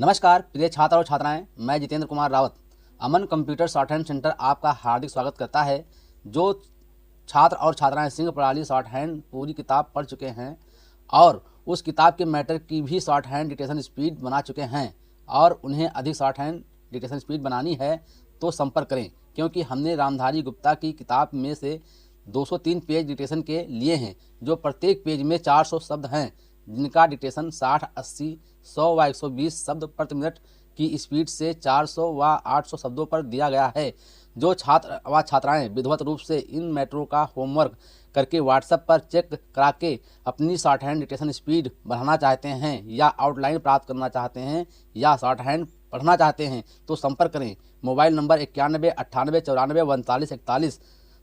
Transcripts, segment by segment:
नमस्कार प्रिय छात्र और छात्राएं, मैं जितेंद्र कुमार रावत अमन कंप्यूटर शॉर्ट हैंड सेंटर आपका हार्दिक स्वागत करता है। जो छात्र और छात्राएं सिंह प्रणाली शॉर्ट हैंड पूरी किताब पढ़ चुके हैं और उस किताब के मैटर की भी शॉर्ट हैंड डिक्टेशन स्पीड बना चुके हैं और उन्हें अधिक शॉर्ट हैंड डिक्टेशन स्पीड बनानी है तो संपर्क करें, क्योंकि हमने रामधारी गुप्ता की किताब में से 203 पेज डिक्टेशन के लिए हैं, जो प्रत्येक पेज में 400 शब्द हैं, जिनका डिक्टेशन 60, 80, 100 व 120 शब्द प्रति मिनट की स्पीड से 400 व 800 शब्दों पर दिया गया है। जो छात्र व छात्राएं विधिवत रूप से इन मैटरों का होमवर्क करके व्हाट्सएप पर चेक करा के अपनी शॉर्ट हैंड डिक्टेशन स्पीड बढ़ाना चाहते हैं या आउटलाइन प्राप्त करना चाहते हैं या शॉर्ट हैंड पढ़ना चाहते हैं तो संपर्क करें। Mobile number 91 98 94 39 41।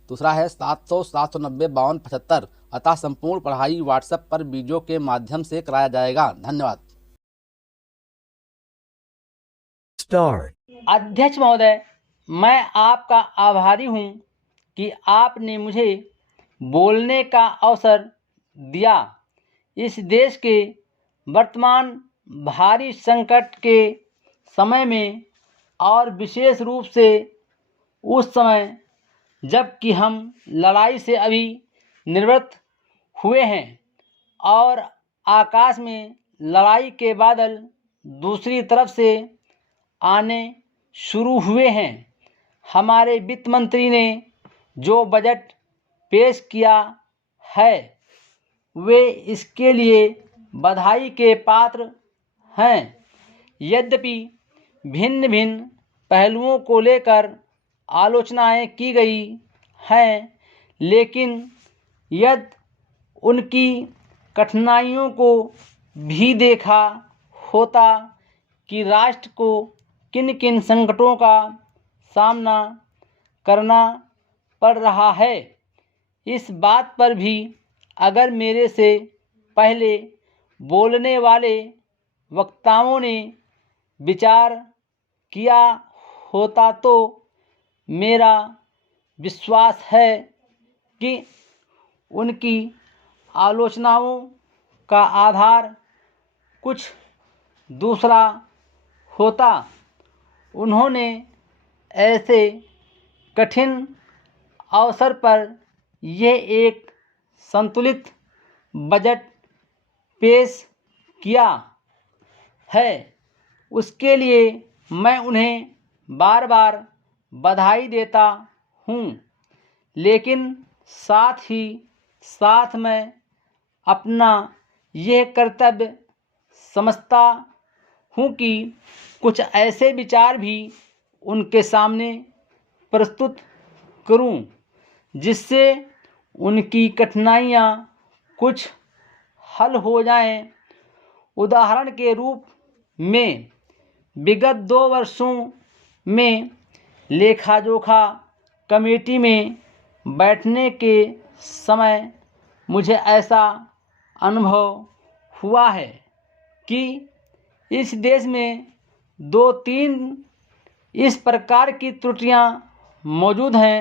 दूसरा है 700 790 52 75। अतः संपूर्ण पढ़ाई व्हाट्सएप पर वीडियो के माध्यम से कराया जाएगा। धन्यवाद। अध्यक्ष महोदय, मैं आपका आभारी हूँ कि आपने मुझे बोलने का अवसर दिया। इस देश के वर्तमान भारी संकट के समय में और विशेष रूप से उस समय जबकि हम लड़ाई से अभी निवृत्त हुए हैं और आकाश में लड़ाई के बादल दूसरी तरफ से आने शुरू हुए हैं। हमारे वित्त मंत्री ने जो बजट पेश किया है वे इसके लिए बधाई के पात्र हैं। यद्यपि भिन्न भिन्न पहलुओं को लेकर आलोचनाएं की गई हैं, लेकिन यदि उनकी कठिनाइयों को भी देखा होता कि राष्ट्र को किन किन संकटों का सामना करना पड़ रहा है, इस बात पर भी अगर मेरे से पहले बोलने वाले वक्ताओं ने विचार किया होता तो मेरा विश्वास है कि उनकी आलोचनाओं का आधार कुछ दूसरा होता। उन्होंने ऐसे कठिन अवसर पर यह एक संतुलित बजट पेश किया है, उसके लिए मैं उन्हें बार बार बधाई देता हूँ। लेकिन साथ ही साथ मैं अपना यह कर्तव्य समझता हूँ कि कुछ ऐसे विचार भी उनके सामने प्रस्तुत करूँ जिससे उनकी कठिनाइयाँ कुछ हल हो जाएं। उदाहरण के रूप में विगत 2 वर्षों में लेखा जोखा कमेटी में बैठने के समय मुझे ऐसा अनुभव हुआ है कि इस देश में 2-3 इस प्रकार की त्रुटियां मौजूद हैं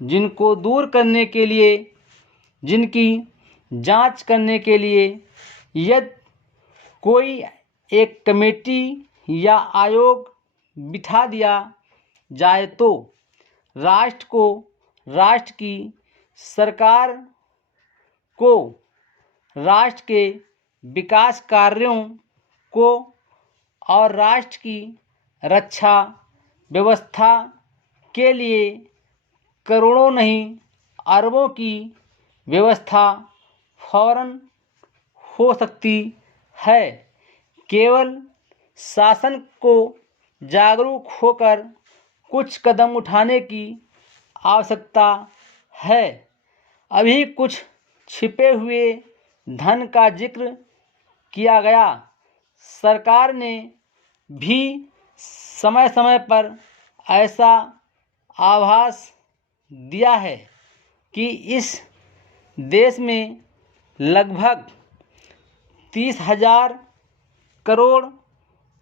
जिनको दूर करने के लिए, जिनकी जांच करने के लिए यदि कोई एक कमेटी या आयोग बिठा दिया जाए तो राष्ट्र को, राष्ट्र की सरकार को, राष्ट्र के विकास कार्यों को और राष्ट्र की रक्षा व्यवस्था के लिए करोड़ों नहीं अरबों की व्यवस्था फौरन हो सकती है। केवल शासन को जागरूक होकर कुछ कदम उठाने की आवश्यकता है। अभी कुछ छिपे हुए धन का जिक्र किया गया। सरकार ने भी समय समय पर ऐसा आभास दिया है कि इस देश में लगभग 30,000 करोड़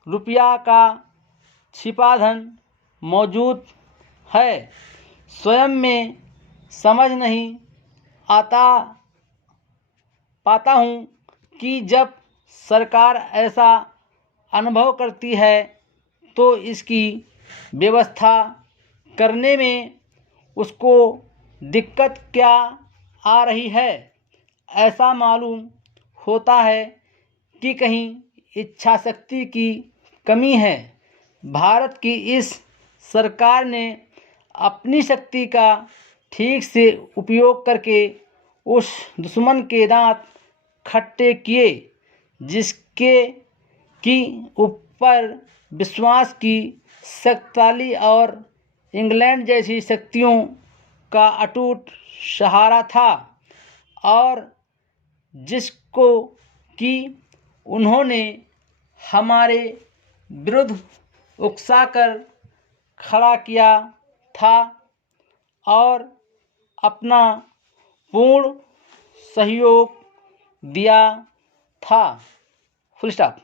रुपया का छिपा धन मौजूद है। स्वयं में समझ नहीं पाता हूँ कि जब सरकार ऐसा अनुभव करती है तो इसकी व्यवस्था करने में उसको दिक्कत क्या आ रही है। ऐसा मालूम होता है कि कहीं इच्छा शक्ति की कमी है। भारत की इस सरकार ने अपनी शक्ति का ठीक से उपयोग करके उस दुश्मन के दांत खट्टे किए जिसके की ऊपर विश्वास की शक्तिशाली और इंग्लैंड जैसी शक्तियों का अटूट सहारा था और जिसको कि उन्होंने हमारे विरुद्ध उकसाकर खड़ा किया था और अपना पूर्ण सहयोग दिया था। Full stop.